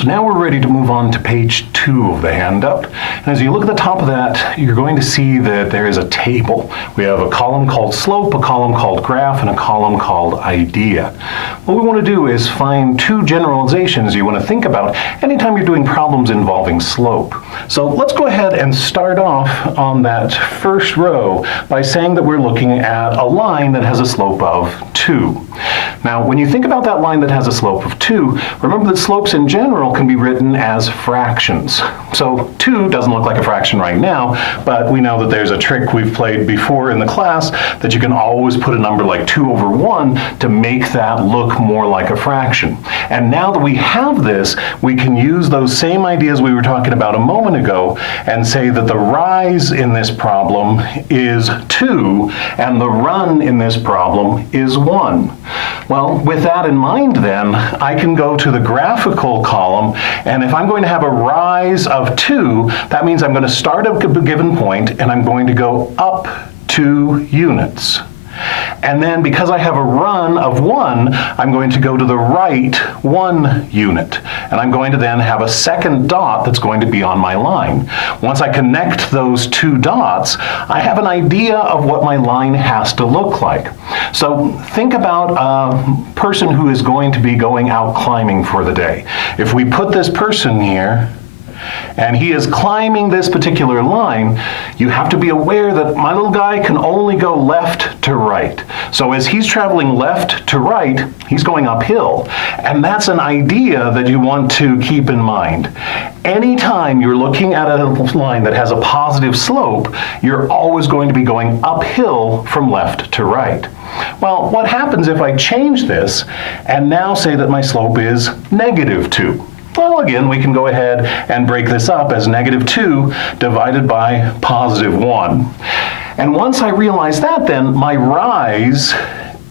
So now we're ready to move on to page 2 of the handout. And as you look at the top of that, you're going to see that there is a table. We have a column called slope, a column called graph, and a column called idea. What we want to do is find 2 generalizations you want to think about anytime you're doing problems involving slope. So let's go ahead and start off on that first row by saying that we're looking at a line that has a slope of 2. Now, when you think about that line that has a slope of 2, remember that slopes in general can be written as fractions. So 2 doesn't look like a fraction right now, but we know that there's a trick we've played before in the class that you can always put a number like 2 over 1 to make that look more like a fraction. And now that we have this, we can use those same ideas we were talking about a moment ago and say that the rise in this problem is 2 and the run in this problem is 1. Well, with that in mind then, I can go to the graphical column, and if I'm going to have a rise of 2, that means I'm going to start at a given point and I'm going to go up 2 units. And then because I have a run of 1, I'm going to go to the right 1 unit. And I'm going to then have a second dot that's going to be on my line. Once I connect those 2 dots, I have an idea of what my line has to look like. So think about a person who is going to be going out climbing for the day. If we put this person here, and he is climbing this particular line, you have to be aware that my little guy can only go left to right. So as he's traveling left to right, he's going uphill. And that's an idea that you want to keep in mind. Anytime you're looking at a line that has a positive slope, you're always going to be going uphill from left to right. Well, what happens if I change this and now say that my slope is -2? Well, again, we can go ahead and break this up as -2 divided by +1. And once I realize that, then my rise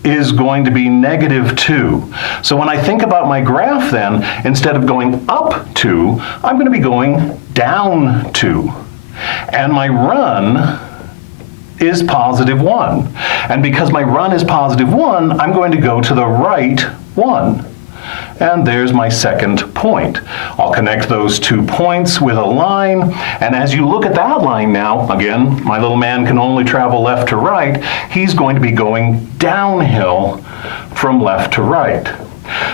is going to be -2. So when I think about my graph then, instead of going up 2, I'm going to be going down 2. And my run is +1. And because my run is +1, I'm going to go to the right 1. And there's my second point. I'll connect those 2 points with a line, and as you look at that line now, again, my little man can only travel left to right, he's going to be going downhill from left to right.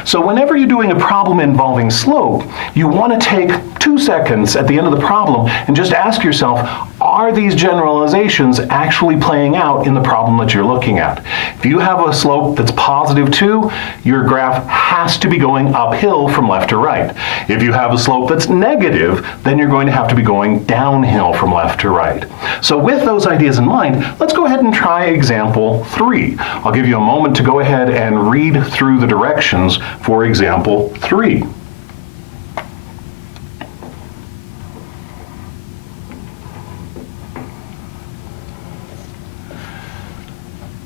So whenever you're doing a problem involving slope, you want to take 2 seconds at the end of the problem and just ask yourself, are these generalizations actually playing out in the problem that you're looking at? If you have a slope that's +2, your graph has to be going uphill from left to right. If you have a slope that's negative, then you're going to have to be going downhill from left to right. So with those ideas in mind, let's go ahead and try example 3. I'll give you a moment to go ahead and read through the directions for example 3.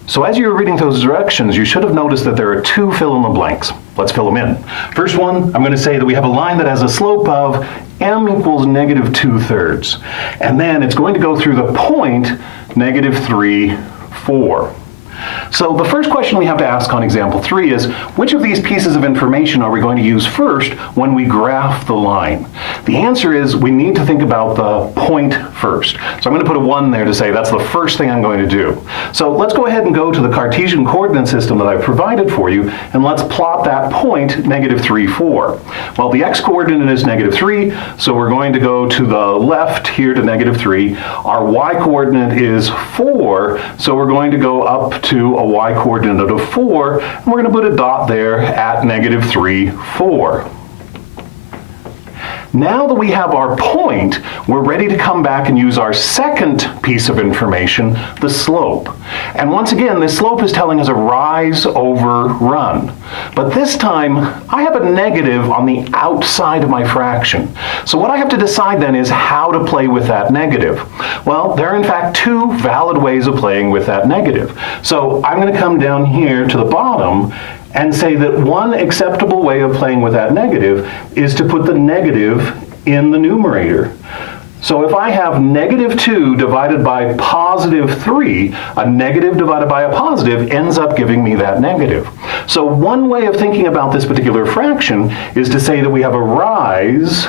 So as you're reading those directions, you should have noticed that there are 2 fill-in-the-blanks. Let's fill them in. First one, I'm going to say that we have a line that has a slope of m equals -2/3. And then it's going to go through the point -3, 4. So the first question we have to ask on example 3 is, which of these pieces of information are we going to use first when we graph the line? The answer is we need to think about the point first. So I'm going to put a 1 there to say that's the first thing I'm going to do. So let's go ahead and go to the Cartesian coordinate system that I've provided for you, and let's plot that point -3, 4. Well, the x-coordinate is -3, so we're going to go to the left here to -3. Our y-coordinate is 4, so we're going to go up to a y-coordinate of 4, and we're going to put a dot there at -3, 4. Now that we have our point, we're ready to come back and use our second piece of information, the slope. And once again, this slope is telling us a rise over run. But this time, I have a negative on the outside of my fraction. So what I have to decide then is how to play with that negative. Well, there are in fact 2 valid ways of playing with that negative. So I'm going to come down here to the bottom and say that one acceptable way of playing with that negative is to put the negative in the numerator. So if I have negative 2 divided by positive 3, a negative divided by a positive ends up giving me that negative. So one way of thinking about this particular fraction is to say that we have a rise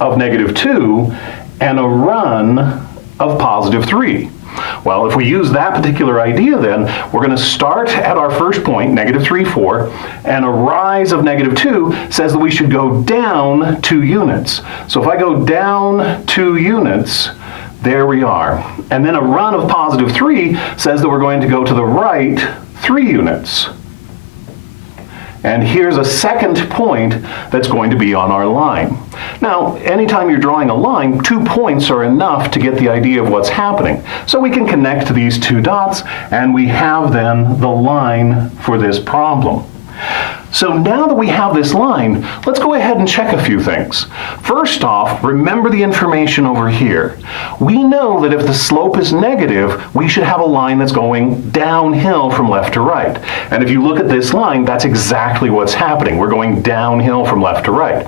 of negative 2 and a run of positive 3. Well, if we use that particular idea then, we're going to start at our first point, negative 3, 4, and a rise of negative 2 says that we should go down 2 units. So if I go down 2 units, there we are. And then a run of positive 3 says that we're going to go to the right 3 units. And here's a second point that's going to be on our line. Now, anytime you're drawing a line, 2 points are enough to get the idea of what's happening. So we can connect these 2 dots, and we have then the line for this problem. So now that we have this line, let's go ahead and check a few things. First off, remember the information over here. We know that if the slope is negative, we should have a line that's going downhill from left to right. And if you look at this line, that's exactly what's happening. We're going downhill from left to right.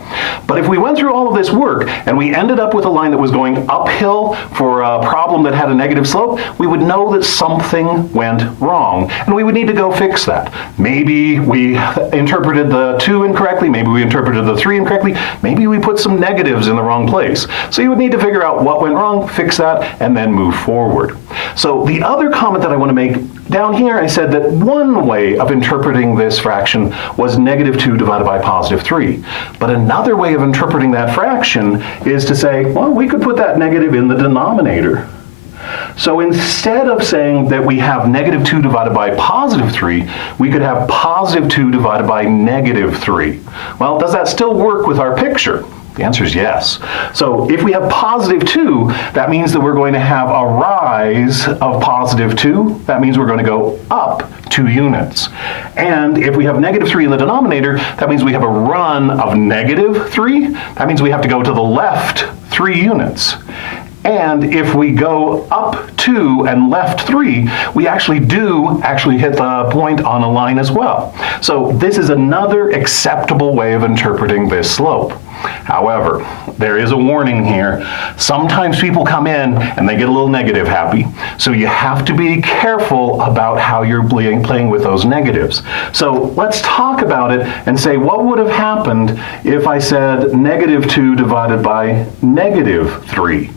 But if we went through all of this work and we ended up with a line that was going uphill for a problem that had a negative slope, we would know that something went wrong, and we would need to go fix that. Maybe we interpreted the 2 incorrectly, maybe we interpreted the 3 incorrectly, maybe we put some negatives in the wrong place. So you would need to figure out what went wrong, fix that, and then move forward. So the other comment that I want to make down here, I said that one way of interpreting this fraction was negative 2 divided by positive 3. But another way of interpreting that fraction is to say, well, we could put that negative in the denominator. So instead of saying that we have negative 2 divided by positive 3, we could have positive 2 divided by negative 3. Well, does that still work with our picture? The answer is yes. So if we have positive 2, that means that we're going to have a rise of positive 2. That means we're going to go up 2 units. And if we have negative 3 in the denominator, that means we have a run of negative 3. That means we have to go to the left 3 units. And if we go up 2 and left 3, we actually hit the point on a line as well. So this is another acceptable way of interpreting this slope. However, there is a warning here. Sometimes people come in and they get a little negative happy. So you have to be careful about how you're playing with those negatives. So let's talk about it and say, what would have happened if I said negative 2 divided by negative 3?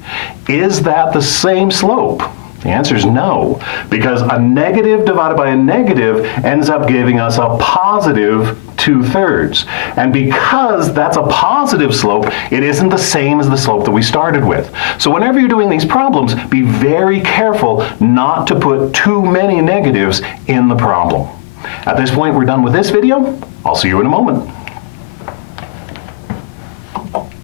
Is that the same slope? The answer is no, because a negative divided by a negative ends up giving us a positive 2/3. And because that's a positive slope, it isn't the same as the slope that we started with. So whenever you're doing these problems, be very careful not to put too many negatives in the problem. At this point, we're done with this video. I'll see you in a moment.